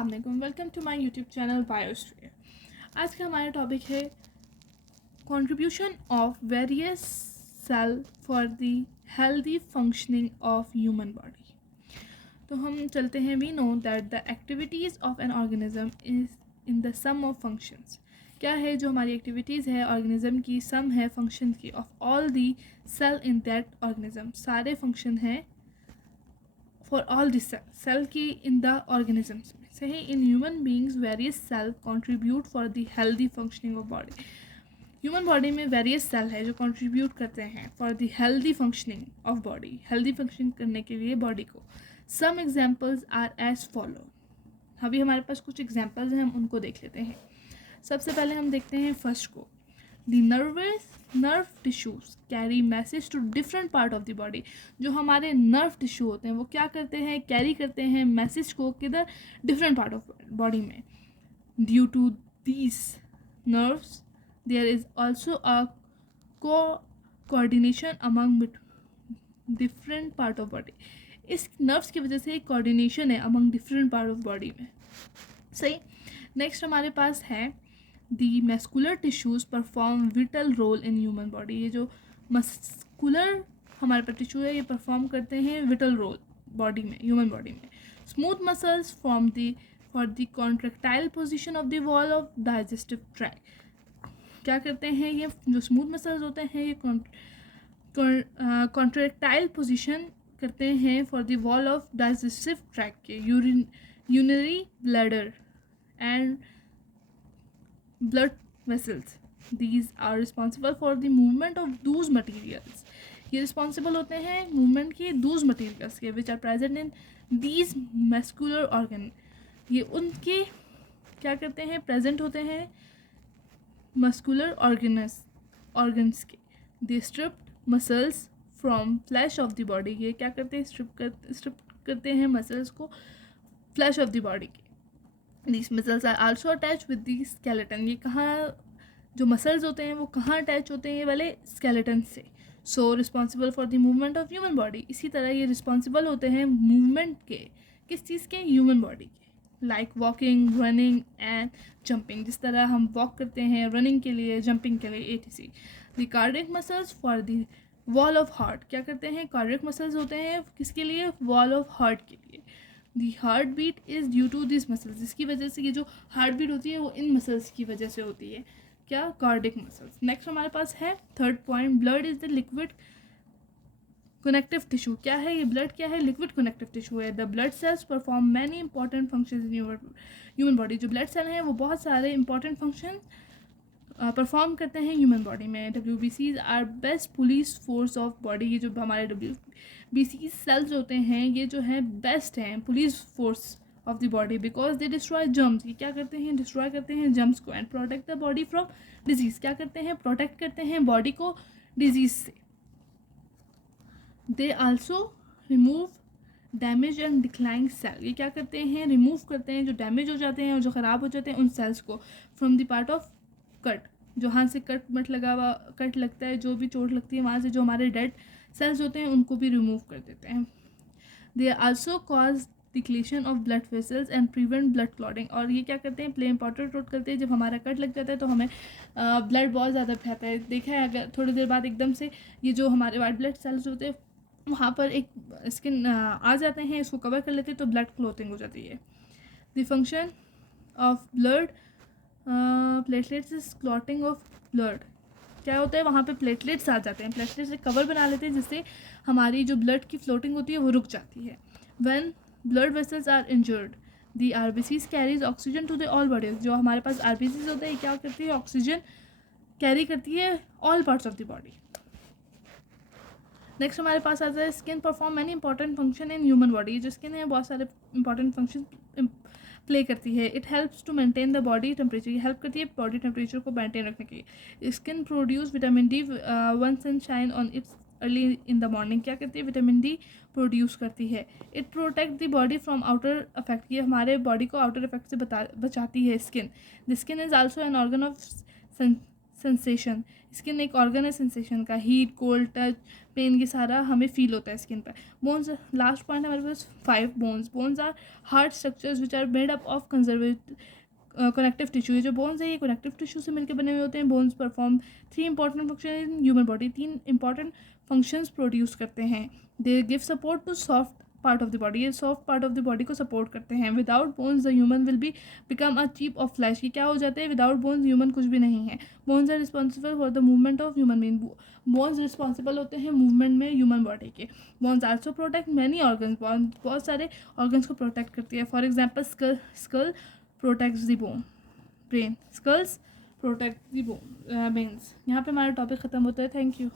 अस्सलाम वालेकुम, welcome to my YouTube channel biosphere. आज का हमारा टॉपिक है contribution of various cell for the healthy functioning of human body. तो हम चलते हैं, we know that the activities of an organism is in the sum of functions. क्या है जो हमारी एक्टिविटीज़ है ऑर्गेनिज्म की, सम है फंक्शन की of all the cell in that organism. सारे फंक्शन हैं for all the cell की in the organisms में सही। in human beings various cell contribute for the healthy functioning of body। human body में various cell है जो contribute करते हैं for the healthy functioning of body, healthy function करने के लिए body को। some examples are as follow। अभी हमारे पास कुछ examples हैं, हम उनको देख लेते हैं। सबसे पहले हम देखते हैं फर्स्ट को, the nerve tissues carry message to different part of the body। जो हमारे nerve tissue होते हैं वो क्या करते हैं, कैरी करते हैं मैसेज को किधर, डिफरेंट पार्ट ऑफ बॉडी में। Due to these nerves there is also a coordination among different part of body। इस nerves की वजह से एक coordination है among different part of body में, सही। नेक्स्ट हमारे पास है the muscular tissues perform vital role in human body। ये जो मस्कुलर हमारे पास टिश्यू है ये परफॉर्म करते हैं विटल रोल बॉडी में, ह्यूमन बॉडी में। Smooth muscles for the contractile position of the wall of digestive tract. क्या करते हैं ये जो स्मूथ मसल्स होते हैं ये कॉन्ट्रेक्टाइल पोजिशन करते हैं for the wall of digestive tract के, urinary bladder and blood vessels। these are responsible for the movement of those materials। ये responsible होते हैं movement के those materials के which are present in these muscular organ। ये उनके क्या करते हैं, present होते हैं muscular organs के। they stripped muscles from flesh of the body। ये क्या करते हैं, strip करते हैं muscles को flesh of the body के। These muscles are also attached with the skeleton। ये कहाँ जो मसल्स होते हैं वो कहाँ अटैच होते हैं, ये वाले स्केलेटन से। So responsible for the movement of human body. इसी तरह ये रिस्पॉन्सिबल होते हैं मूवमेंट के, किस चीज़ के, ह्यूमन बॉडी के। Like walking, running and jumping. जिस तरह हम वॉक करते हैं रनिंग के लिए, जंपिंग के लिए, etc। The cardiac muscles for the wall of heart. क्या करते हैं, कार्डियक मसल्स होते हैं किसके लिए, वॉल ऑफ हार्ट के लिए। The heart beat is due to this muscles. जिसकी वजह से ये जो हार्ट बीट होती है वो इन मसल्स की वजह से होती है, क्या, कार्डिक मसल्स। नेक्स्ट हमारे पास है third point, blood is the liquid connective tissue. क्या है ये ब्लड, क्या है, लिक्विड कनेक्टिव टिश्यू है। The blood cells perform many important functions in human body. जो ब्लड सेल हैं वो बहुत सारे इंपॉर्टेंट फंक्शन परफॉर्म करते हैं ह्यूमन बॉडी में। WBCs are best police force of body. ये जो हमारे WBC सेल्स होते हैं ये जो है बेस्ट हैं police force of the body, because they destroy germs. ये क्या करते हैं, डिस्ट्रॉय करते हैं जर्म्स को, and protect the body from disease. क्या करते हैं, प्रोटेक्ट करते हैं बॉडी को डिजीज से। They also remove damage and declining cell. ये क्या करते हैं, रिमूव करते हैं जो डैमेज हो जाते हैं और जो ख़राब हो जाते हैं उन सेल्स को, from the part of cut. जो हाथ से कट लगता है, जो भी चोट लगती है वहाँ से जो हमारे डेड सेल्स होते हैं उनको भी रिमूव कर देते हैं। They also cause declaration of blood vessels and prevent blood clotting. और ये क्या करते हैं, प्ले इंपॉर्टेंट रोल करते हैं। जब हमारा कट लग जाता है तो हमें ब्लड बहुत ज़्यादा बहता है। देखा है अगर थोड़ी देर बाद एकदम से ये जो हमारे वाइट ब्लड सेल्स होते हैं वहाँ पर एक स्किन आ जाते हैं, इसको कवर कर लेते हैं तो ब्लड क्लॉटिंग हो जाती है। The function of blood platelets is clotting of blood. क्या होता है, वहाँ पे प्लेटलेट्स आ जाते हैं, प्लेटलेट्स एक कवर बना लेते हैं जिससे हमारी जो ब्लड की फ्लोटिंग होती है वो रुक जाती है। When blood vessels are injured the RBCs carries oxygen to the all bodies. जो हमारे पास RBCs होते हैं क्या करती है, ऑक्सीजन कैरी करती है all parts of the body. Next हमारे पास आता है skin perform many important function in human body. जो स्किन है बहुत सारे इंपॉर्टेंट फंक्शन प्ले करती है। It helps to maintain the body temperature. ये हेल्प करती है बॉडी टेम्परेचर को मेंटेन रखने के लिए। Skin produce vitamin D when sunshine on its early in the morning. क्या करती है, विटामिन D प्रोड्यूस करती है। It protect the body from outer effect. ये हमारे बॉडी को आउटर इफेक्ट से बचाती है skin. The skin is also an organ of sensation, skin एक ऑर्गन है सेंसेशन का, हीट, कोल्ड, टच, पेन, ये सारा हमें फील होता है स्किन पर। बोन्स, लास्ट पॉइंट हमारे पास 5 bones. Bones are hard structures which are made up of connective tissue. ये जो बोन्स है ये कनेक्टिव टिश्यू से मिलकर बने हुए होते हैं। Bones perform 3 important function in human body, 3 important functions produce करते हैं। They give support to soft part of the body, ये soft part of the body को सपोर्ट करते हैं। Without bones the human will be become a heap of flesh, ये क्या हो जाते हैं, विदाउट बोन्स ह्यूमन कुछ भी नहीं है। Bones are responsible for the movement of human being, bones responsible होते हैं मूवमेंट में ह्यूमन बॉडी के। Bones also protect many organs, बहुत सारे ऑर्गन्स को प्रोटेक्ट करती है। For example skull protects the bone, brain, skulls protect the bone, brains. यहाँ पे हमारा टॉपिक ख़त्म होता है। Thank you.